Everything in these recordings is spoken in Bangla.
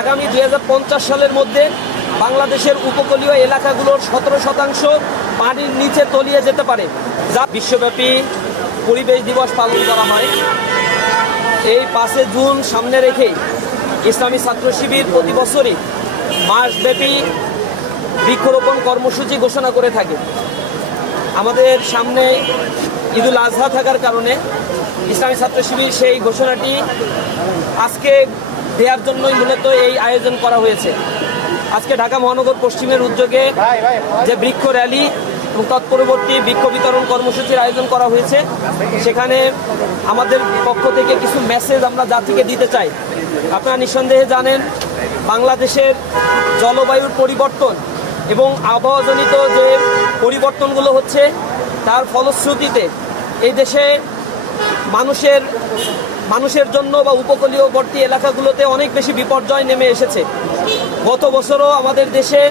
আগামী 2050 সালের মধ্যে বাংলাদেশের উপকূলীয় এলাকাগুলোর 17% পানির নিচে তলিয়ে যেতে পারে, যা বিশ্বব্যাপী পরিবেশ দিবস পালন করা হয়। এই 5 জুন সামনে রেখে ইসলামী ছাত্র শিবির প্রতি বছরই মাসব্যাপী বৃক্ষরোপণ কর্মসূচি ঘোষণা করে থাকে। আমাদের সামনে ঈদুল আজহা থাকার কারণে ইসলামী ছাত্র শিবির সেই ঘোষণাটি আজকে দেওয়ার জন্যই মূলত এই আয়োজন করা হয়েছে। আজকে ঢাকা মহানগর পশ্চিমের উদ্যোগে যে বৃক্ষ র্যালি এবং তৎপরবর্তী বৃক্ষ বিতরণ কর্মসূচির আয়োজন করা হয়েছে, সেখানে আমাদের পক্ষ থেকে কিছু মেসেজ আমরা জাতিকে দিতে চাই। আপনারা নিঃসন্দেহে জানেন, বাংলাদেশের জলবায়ুর পরিবর্তন এবং আবহাওয়াজনিত যে পরিবর্তনগুলো হচ্ছে, তার ফলশ্রুতিতে এই দেশে মানুষের জন্য বা উপকূলীয়বর্তী এলাকাগুলোতে অনেক বেশি বিপর্যয় নেমে এসেছে। গত বছরও আমাদের দেশে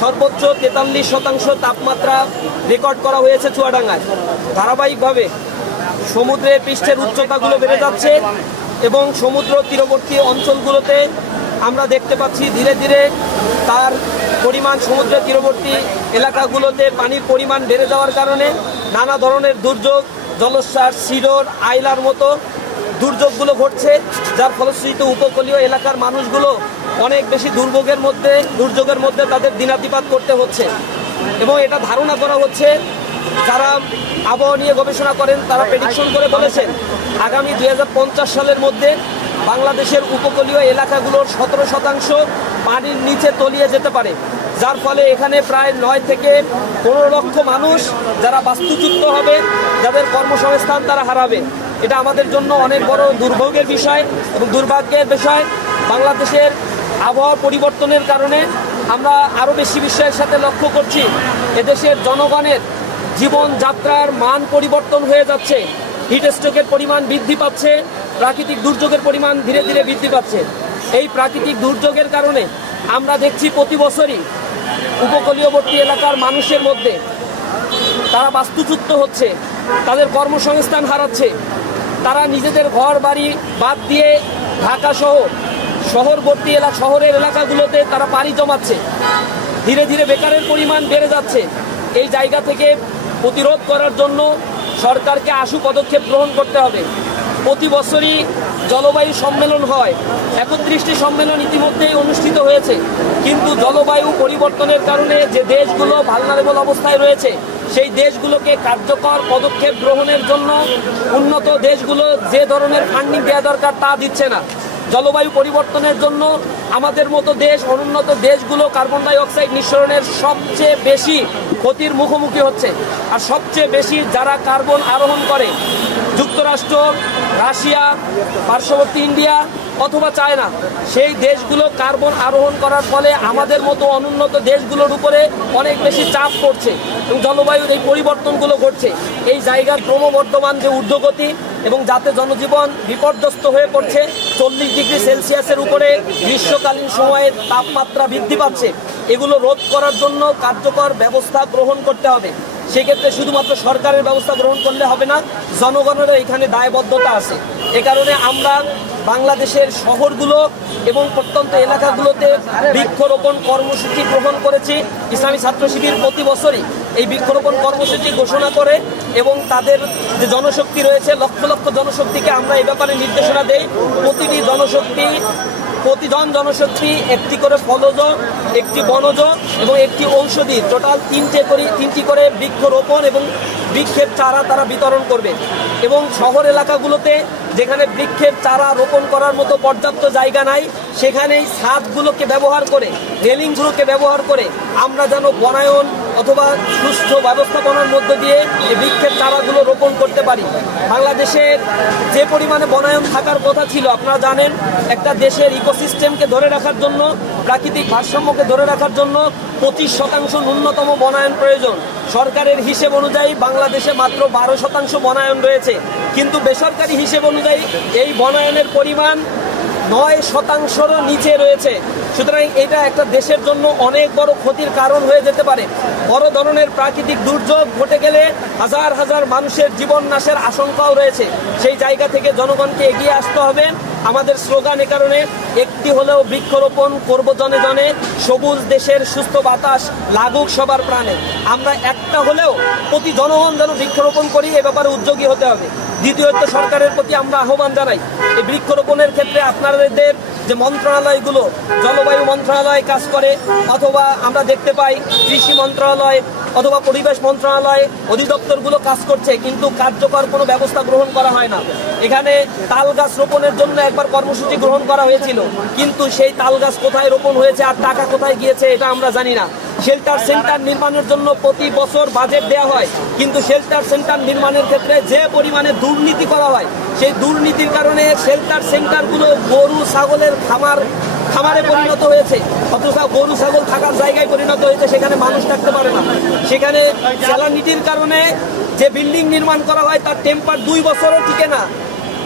সর্বোচ্চ 43% তাপমাত্রা রেকর্ড করা হয়েছে চুয়াডাঙ্গায়। ধারাবাহিকভাবে সমুদ্রের পৃষ্ঠের উচ্চতাগুলো বেড়ে যাচ্ছে এবং সমুদ্র তীরবর্তী অঞ্চলগুলোতে আমরা দেখতে পাচ্ছি ধীরে ধীরে তার পরিমাণ, সমুদ্রের তীরবর্তী এলাকাগুলোতে পানির পরিমাণ বেড়ে যাওয়ার কারণে নানা ধরনের দুর্যোগ, জলোচ্ছ্বাস, সিডর, আইলার মতো দুর্যোগগুলো ঘটছে, যার ফলশ্রুতিতে উপকূলীয় এলাকার মানুষগুলো অনেক বেশি দুর্যোগের মধ্যে তাদের দিনাতিপাত করতে হচ্ছে। এবং এটা ধারণা করা হচ্ছে, যারা আবহাওয়া নিয়ে গবেষণা করেন তারা প্রেডিকশন করে বলেছেন আগামী 2050 সালের মধ্যে বাংলাদেশের উপকূলীয় এলাকাগুলোর 17% পানির নিচে তলিয়ে যেতে পারে, যার ফলে এখানে প্রায় 9 থেকে 15 লক্ষ মানুষ যারা বাস্তুচ্যুত হবে, যাদের কর্মসংস্থান তারা হারাবে। এটা আমাদের জন্য অনেক বড় দুর্ভোগের বিষয় এবং দুর্ভাগ্যের বিষয়। বাংলাদেশের আবহাওয়া পরিবর্তনের কারণে আমরা আরও বেশি বিষয়ের সাথে লক্ষ্য করছি, এদেশের জনগণের জীবনযাত্রার মান পরিবর্তন হয়ে যাচ্ছে। হিট স্ট্রোকের পরিমাণ বৃদ্ধি পাচ্ছে, প্রাকৃতিক দুর্যোগের পরিমাণ ধীরে ধীরে বৃদ্ধি পাচ্ছে। এই প্রাকৃতিক দুর্যোগের কারণে আমরা দেখছি প্রতি বছরই উপকূলীয়বর্তী এলাকার মানুষের মধ্যে তারা বাস্তুচ্যুত হচ্ছে, তাদের কর্মসংস্থান হারাচ্ছে, তারা নিজেদের ঘর বাড়ি বাদ দিয়ে ঢাকা সহ শহরের এলাকাগুলোতে তারা পাড়ি জমাচ্ছে। ধীরে ধীরে বেকারের পরিমাণ বেড়ে যাচ্ছে। এই জায়গা থেকে প্রতিরোধ করার জন্য সরকারকে আশু পদক্ষেপ গ্রহণ করতে হবে। প্রতি বছরই জলবায়ু সম্মেলন হয়, 31টি সম্মেলন ইতিমধ্যেই অনুষ্ঠিত হয়েছে, কিন্তু জলবায়ু পরিবর্তনের কারণে যে দেশগুলো ভালনারেবল অবস্থায় রয়েছে, সেই দেশগুলোকে কার্যকর পদক্ষেপ গ্রহণের জন্য উন্নত দেশগুলো যে ধরনের ফান্ডিং দেওয়া দরকার তা দিচ্ছে না। জলবায়ু পরিবর্তনের জন্য আমাদের মতো দেশ, অনুন্নত দেশগুলো কার্বন ডাই অক্সাইড নিঃসরণের সবচেয়ে বেশি ক্ষতির মুখোমুখি হচ্ছে। আর সবচেয়ে বেশি যারা কার্বন আরোহণ করে, যুক্তরাষ্ট্র, রাশিয়া, পার্শ্ববর্তী ইন্ডিয়া অথবা চায়না, সেই দেশগুলো কার্বন আরোহণ করার ফলে আমাদের মতো অনুন্নত দেশগুলোর উপরে অনেক বেশি চাপ পড়ছে এবং জলবায়ুর এই পরিবর্তনগুলো ঘটছে। এই জায়গার ক্রমবর্ধমান যে ঊর্ধ্বগতি এবং যাতে জনজীবন বিপর্যস্ত হয়ে পড়ছে, 40 ডিগ্রি সেলসিয়াসের উপরে গ্রীষ্মকালীন সময়ে তাপমাত্রা বৃদ্ধি পাচ্ছে, এগুলো রোধ করার জন্য কার্যকর ব্যবস্থা গ্রহণ করতে হবে। সেক্ষেত্রে শুধুমাত্র সরকারের ব্যবস্থা গ্রহণ করলে হবে না, জনগণেরও এখানে দায়বদ্ধতা আছে। এ কারণে আমরা বাংলাদেশের শহরগুলো এবং প্রত্যন্ত এলাকাগুলোতে বৃক্ষরোপণ কর্মসূচি গ্রহণ করেছি। ইসলামী ছাত্র শিবির প্রতি বছরই এই বৃক্ষরোপণ কর্মসূচি ঘোষণা করে এবং তাদের যে জনশক্তি রয়েছে, লক্ষ লক্ষ জনশক্তিকে আমরা এ ব্যাপারে নির্দেশনা দেই। প্রতিজন জনশক্তি একটি করে ফলজ, একটি বনজ এবং একটি ঔষধি, টোটাল 3টি করে বৃক্ষরোপণ এবং বৃক্ষের চারা তারা বিতরণ করবে। এবং শহর এলাকাগুলোতে যেখানে বৃক্ষের চারা রোপণ করার মতো পর্যাপ্ত জায়গা নাই, সেখানেই ছাদগুলোকে ব্যবহার করে, রেলিংগুলোকে ব্যবহার করে আমরা যেন বনায়ন অথবা সুস্থ ব্যবস্থাপনার মধ্য দিয়ে এই বৃক্ষের চারাগুলো রোপণ করতে পারি। বাংলাদেশের যে পরিমাণে বনায়ন থাকার কথা ছিল, আপনারা জানেন, একটা দেশের ইকোসিস্টেমকে ধরে রাখার জন্য, প্রাকৃতিক ভারসাম্যকে ধরে রাখার জন্য 25% ন্যূনতম বনায়ন প্রয়োজন। সরকারের হিসেব অনুযায়ী বাংলাদেশে মাত্র 12% বনায়ন রয়েছে, কিন্তু বেসরকারি হিসেব অনুযায়ী এই বনায়নের পরিমাণ 9%-রও নিচে রয়েছে। সুতরাং এটা একটা দেশের জন্য অনেক বড় ক্ষতির কারণ হয়ে যেতে পারে। বড় ধরনের প্রাকৃতিক দুর্যোগ ঘটে গেলে হাজার হাজার মানুষের জীবন নাশের আশঙ্কাও রয়েছে। সেই জায়গা থেকে জনগণকে এগিয়ে আসতে হবে। আমাদের স্লোগান এ কারণে, একটি হলেও বৃক্ষরোপণ করব জনে জনে, সবুজ দেশের সুস্থ বাতাস লাগুক সবার প্রাণে। আমরা একটা হলেও প্রতি জনগণ যেন বৃক্ষরোপণ করি, এ ব্যাপারে উদ্যোগী হতে হবে। দ্বিতীয়ত, সরকারের প্রতি আমরা আহ্বান জানাই, এই বৃক্ষরোপণের ক্ষেত্রে আপনাদের যে মন্ত্রণালয়গুলো, জলবায়ু মন্ত্রণালয় কাজ করে, অথবা আমরা দেখতে পাই কৃষি মন্ত্রণালয় অথবা পরিবেশ মন্ত্রণালয় অধিদপ্তরগুলো কাজ করছে, কিন্তু কার্যকর কোনো ব্যবস্থা গ্রহণ করা হয় না। এখানে তাল গাছ রোপণের জন্য একবার কর্মসূচি গ্রহণ করা হয়েছিল, কিন্তু সেই তাল গাছ কোথায় রোপণ হয়েছে আর টাকা কোথায় গিয়েছে এটা আমরা জানি না। শেল্টার সেন্টার নির্মাণের জন্য প্রতি বছর বাজেট দেওয়া হয়, কিন্তু শেল্টার সেন্টার নির্মাণের ক্ষেত্রে যে পরিমাণে দুর্নীতি করা হয়, সেই দুর্নীতির কারণে শেল্টার সেন্টারগুলো গরু ছাগলের খামারে পরিণত হয়েছে, অথচ গরু ছাগল থাকার জায়গায় পরিণত হয়েছে, সেখানে মানুষ থাকতে পারে না। সেখানে জ্বালানিটির কারণে যে বিল্ডিং নির্মাণ করা হয় তার টেম্পার 2 বছরও টিকে না,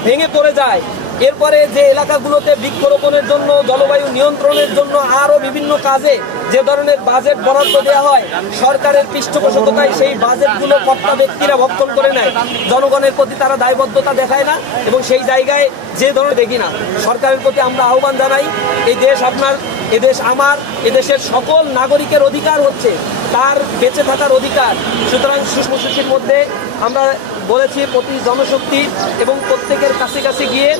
ভেঙে পড়ে যায়। এরপরে যে এলাকাগুলোতে বৃক্ষরোপণের জন্য, জলবায়ু নিয়ন্ত্রণের জন্য আরও বিভিন্ন কাজে যে ধরনের বাজেট বরাদ্দ দেওয়া হয়, সরকারের পৃষ্ঠপোষকতায় সেই বাজেটগুলো কর্তা ব্যক্তিরা ভক্ষণ করে নেয়। জনগণের প্রতি তারা দায়বদ্ধতা দেখায় না, এবং সেই জায়গায় যে ধরনের দেখি না। সরকারের প্রতি আমরা আহ্বান জানাই, এই দেশ আপনার, এদেশ আমার, এদেশের সকল নাগরিকের অধিকার হচ্ছে তার বেঁচে থাকার অধিকার। সুতরাং সুষ্ঠুসূচির মধ্যে আমরা বলেছি প্রতি জনশক্তি এবং প্রত্যেকের কাছে কাছে গিয়ে